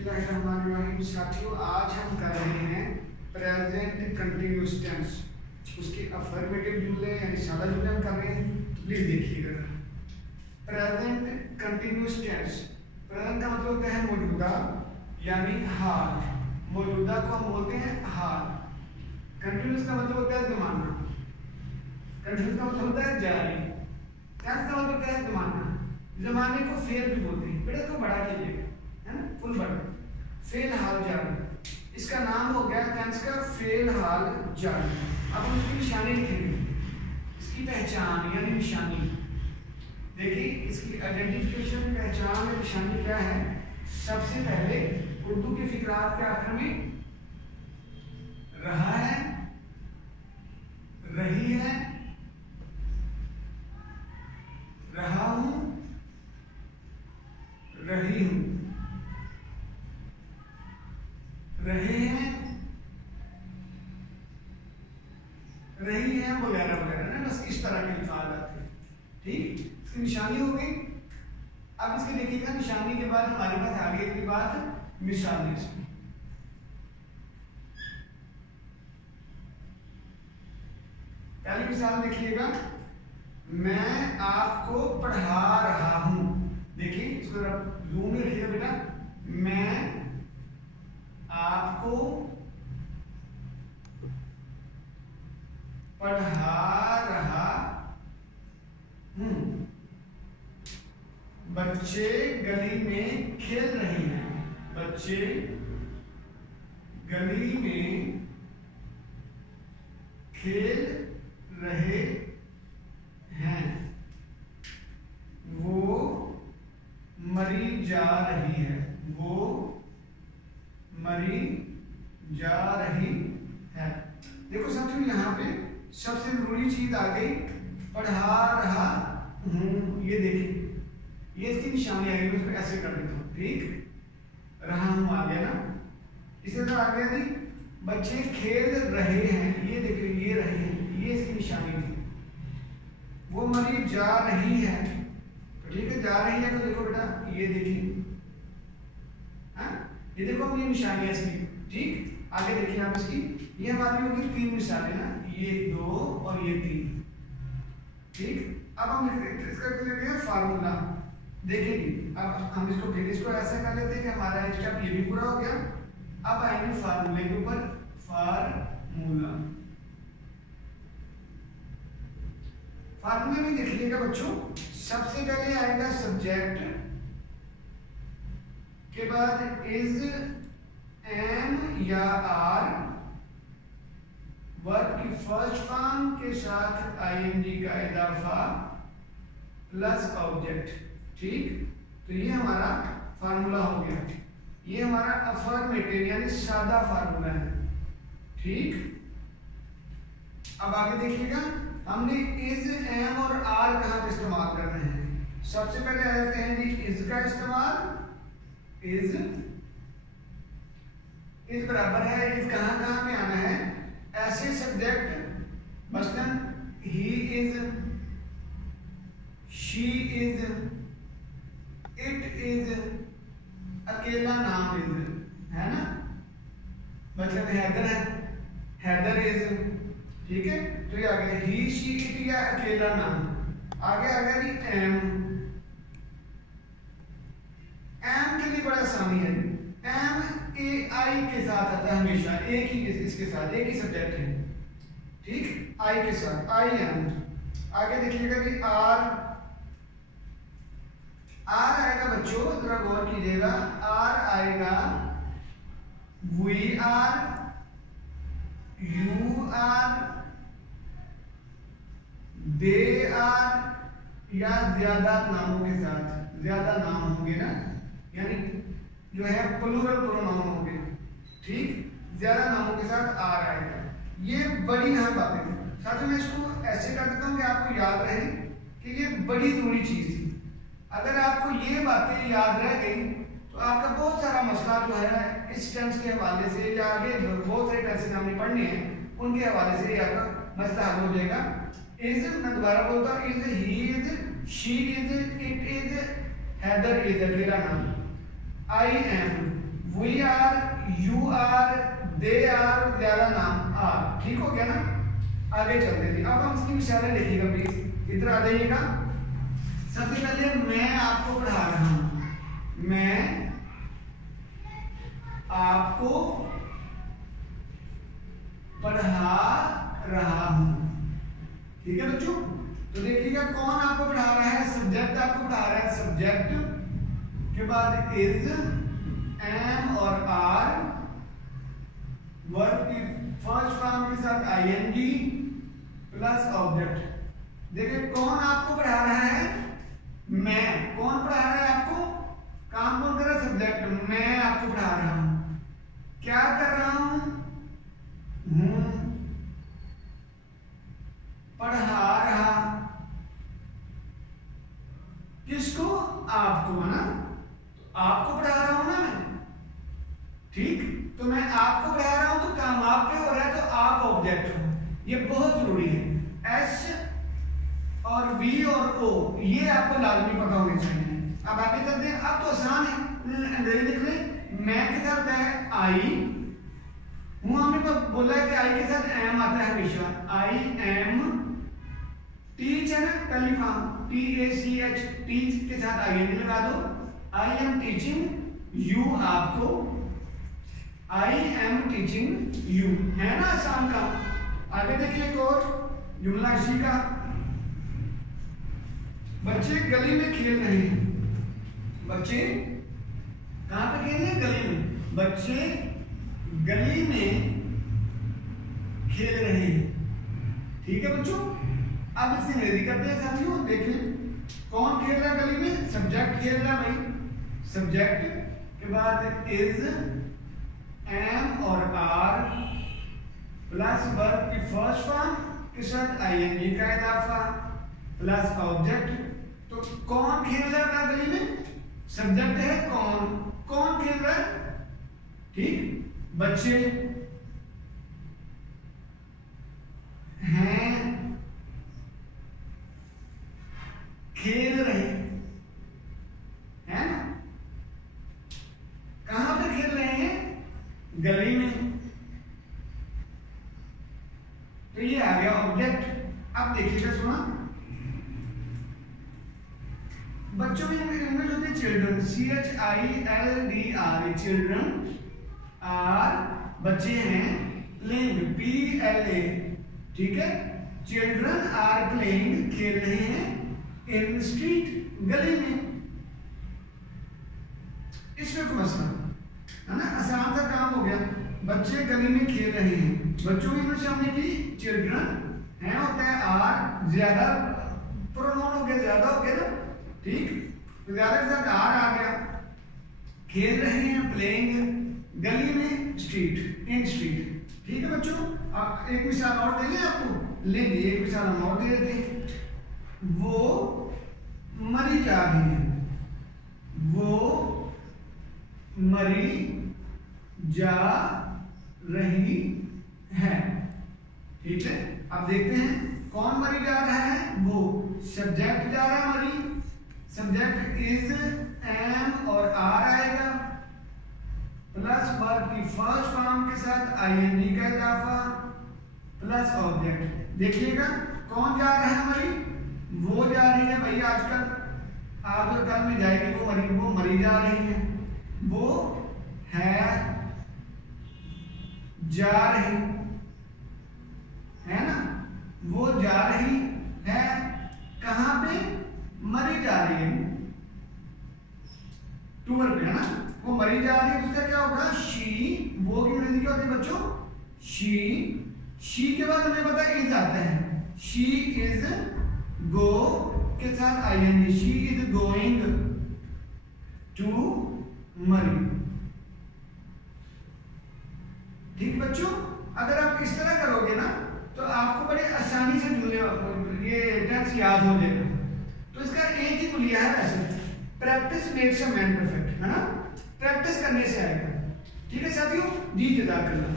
बिस्मिल्लाहिर्रहमानिर्रहीम। साथियों, आज हम कर रहे हैं प्रेजेंट कंटिन्यूअस टेंस। उसके अफर्मेटिव जुमले यानी सादा जुमले हम कर रहे हैं, तो प्लीज देखिएगा। प्रेजेंट कंटिन्यूअस टेंस, प्रेजेंट का मतलब होता है मौजूदा यानी हाल। मौजूदा को हम बोलते हैं हाल। कंटिन्यूअस का मतलब होता है जमाना। कंटिन्यूअस का मतलब होता है जारी। टेंस का मतलब होता है जमाना। जमाने को फेल भी बोलते हैं। बेटा को बड़ा कीजिएगा, है ना, फुल बड़ा। फेल हाल जारी, इसका नाम हो गया टेंस का फेल हाल जारी। अब हम इसकी निशानी लिखेंगे, इसकी पहचान यानी निशानी। देखिए इसकी आइडेंटिफिकेशन, पहचान या निशानी क्या है। सबसे पहले उर्दू के फिकरात के आखिर में रहा है, रही है, रहा हूं, रही हूं, रहे हैं, रही है वगैरह वगैरह ना, बस इस तरह के अल्फाज आते हैं। ठीक, इसकी निशानी हो गई। अब इसके देखिएगा निशानी के बाद हमारे पास आगे की बात मिसाल। इसमें पहली मिसाल देखिएगा, मैं आपको पढ़ा रहा हूं। देखिए इसको जूम में रखिएगा बेटा। मैं आपको पढ़ा रहा हूं। बच्चे गली में खेल रहे हैं। बच्चे गली में खेल रहे हैं। वो मरी जा रही है। वो मरी जा रही है। देखो साथियों, यहाँ पे सबसे जरूरी चीज आ गई, पढ़ा रहा हूं। ये देखिए, ये इसकी निशानी आ गई। मैं इसको ऐसे कर देता हूं। ठीक, रहा हूं आ गया ना। इसी तरह आ गया थी, बच्चे खेल रहे हैं। ये देखिए, ये रहे हैं, ये इसकी निशानी थी। वो मरी जा रही है, तो ठीक है, जा रही है। तो देखो बेटा, ये देखिए, हाँ, ये देखो अपनी निशानी है इसकी। ठीक, आगे देखिए आप इसकी, ये हमारी होगी 3 मिसालें ना, ये 2 और ये 3। ठीक, अब हम इसका लेते हैं फार्मूला। देखिए अब हम इसको फिर इसको ऐसा कर लेते हैं कि हमारा स्टेप ये भी पूरा हो गया। अब आएंगे फार्मूले के ऊपर। फार्मूला, फार्मूले में देखिएगा बच्चों, सबसे पहले आएगा सब्जेक्ट, के बाद इज, एम या आर, वर्ब की फर्स्ट फॉर्म के साथ आईएनजी का इजाफा प्लस ऑब्जेक्ट। ठीक, तो ये हमारा फार्मूला हो गया। ये हमारा अफर्मेटिव यानी सादा फार्मूला है। ठीक, अब आगे देखिएगा, हमने इज, एम और आर कहां पे इस्तेमाल कर रहे हैं। सबसे पहले आ जाते हैं जी इज का इस्तेमाल। इज बराबर है, इज कहां पे आना है। ऐसे सब्जेक्ट मसलन ही is, she is, it is, अकेला नाम इज, है ना, मतलब हैदर है, हैदर इज। ठीक है, तो ये आ गया ही, शी, इट या अकेला नाम। आगे आ गया जी एम। एम के लिए बड़ा आसानी है। एम ए आई के साथ आता है हमेशा, एक ही इसके साथ, एक ही सब्जेक्ट है। ठीक, आई के साथ, आई एम। आगे देखिएगा कि आर, आर आएगा बच्चों, जरा गौर कीजिएगा। आर आएगा we are, you are, they are, या ज्यादा नामों के साथ। ज्यादा नाम होंगे ना, यानी जो है प्लूरल प्रोनाउन होंगे। ठीक, ज्यादा नामों के साथ आर आएगा। ये बड़ी अहम बातें थी साथियों। मैं इसको ऐसे कर देता हूं कि आपको याद रहे कि ये बड़ी जरूरी चीज थी। अगर आपको ये बातें याद रह गई तो आपका बहुत सारा मसला जो है इस टेंस के हवाले से, या आगे बहुत सारे टेंसेस हमने पढ़ने हैं उनके हवाले से आपका मसला हल हो जाएगा। इज, मैं दोबारा बोलता हूँ, is, he is, she is, it is, Haider is, अकेला नाम। I am, we are, you are, they are, ज्यादा नाम आर। ठीक हो गया ना? आगे चलते थे। अब हम इसकी मिसालें देखिएगा प्लीज, इधर आ जाइएगा। सबसे पहले मैं आपको पढ़ा रहा हूं, मैं आपको पढ़ा रहा हूं। ठीक है बच्चों? तो देखिएगा कौन आपको पढ़ा रहा है, सब्जेक्ट आपको पढ़ा रहा है। सब्जेक्ट के बाद इज, एम और आर, वर्ब की फर्स्ट फॉर्म के साथ आईएनजी प्लस ऑब्जेक्ट। देखिए कौन आपको पढ़ा रहा है, मैं। कौन पढ़ा रहा है आपको, काम कौन कर रहा है, सब्जेक्ट। मैं आपको पढ़ा रहा हूं, क्या कर रहा हूं, पढ़ा रहा। किसको, आपको, है ना? तो आपको पढ़ा रहा हूं ना मैं। ठीक, तो मैं आपको पढ़ा रहा हूं तो काम आप पे हो रहा है, तो आप ऑब्जेक्ट हो। ये बहुत जरूरी है। एस और वी और ओ ये आपको लाजमी पता होनी चाहिए। अब आगे चलते हैं। अब तो आसान है, अंग्रेजी लिख लें। मैं के साथ है आई, हमने तो बोला है कि आई के साथ एम आता है हमेशा। आई एम, टीच है ना पहली फॉर्म, TACH, टीच के साथ आई एन लगा दो। आई एम टीचिंग यू, आपको। आई एम टीचिंग यू, है ना आसान का। आगे देखिए एक और जुमला इसी का। बच्चे गली में खेल रहे हैं। बच्चे कहां पे खेल रहे हैं, गली में। बच्चे गली में खेल रहे हैं। ठीक है बच्चों? अब इसे अंग्रेजी करते हैं साथियों। देखें कौन खेल रहा है गली में, सब्जेक्ट खेल रहा है भाई। सब्जेक्ट के बाद इज, एम और आर प्लस वर्ब की फर्स्ट फॉर्म के साथ आईएनजी का इजाफा प्लस ऑब्जेक्ट। तो कौन खेल रहा है गली में, सब्जेक्ट है कौन। कौन खेल रहा है, ठीक, बच्चे हैं, खेल रहे हैं ना। कहां पर खेल रहे हैं, गली में। तो ये आ गया ऑब्जेक्ट। अब देखिएगा, सुना, बच्चों में इंग्लिश होती है चिल्ड्रन, CHILDR, चिल्ड्रन। आर, बच्चे हैं, प्लेइंग, PLA। ठीक है, चिल्ड्रन आर प्लेइंग, खेल रहे हैं, इन स्ट्रीट, गली में। इसमें कोई मसला है ना, आसान सा काम हो गया। बच्चे गली में खेल रहे हैं। बच्चों की इंग्लिश हमने की चिल्ड्रन है, होता है आर, ज्यादा प्रोनाउन हो गया, ज्यादा हो गया ना। ठीक, तो ज्यादा के साथ आर आ गया। खेल रहे हैं, प्लेइंग, गली में, स्ट्रीट, इन स्ट्रीट। ठीक है बच्चों? अब एक मिसाल और देंगे आपको, लेंगे एक मिसाल हम और दे देते हैं। वो मरी जा रही है, वो मरी जा रही है। ठीक है, अब देखते हैं कौन मरी जा रहा है, वो सब्जेक्ट जा रहा है, मरी। सब्जेक्ट इज, एम और आर आएगा प्लस वर्ब की फर्स्ट फॉर्म के साथ आईएनजी का इजाफा प्लस ऑब्जेक्ट। देखिएगा कौन जा रहा है, मरी। वो जा रही है भाई, आजकल आज और कल में जाएगी वो मरी जा रही है। वो है जा रही है ना, वो जा रही है कहां पे, मरी जा रही है, टूर पे, है ना। वो मरी जा रही है, उसका क्या होगा, शी। वो की अंग्रेजी क्या होती है बच्चों, शी के बाद हमें पता है इज आता है। शी इज गो के साथ ING, she is going to marry. ठीक बच्चों, अगर आप इस तरह करोगे ना तो आपको बड़ी आसानी से ये टेंस याद हो जाएगा। तो इसका एक ही कुलिया है वैसे, practice makes a man perfect, है ना। प्रैक्टिस करने से आएगा। ठीक है साथियों, जी जज़ाकल्लाह।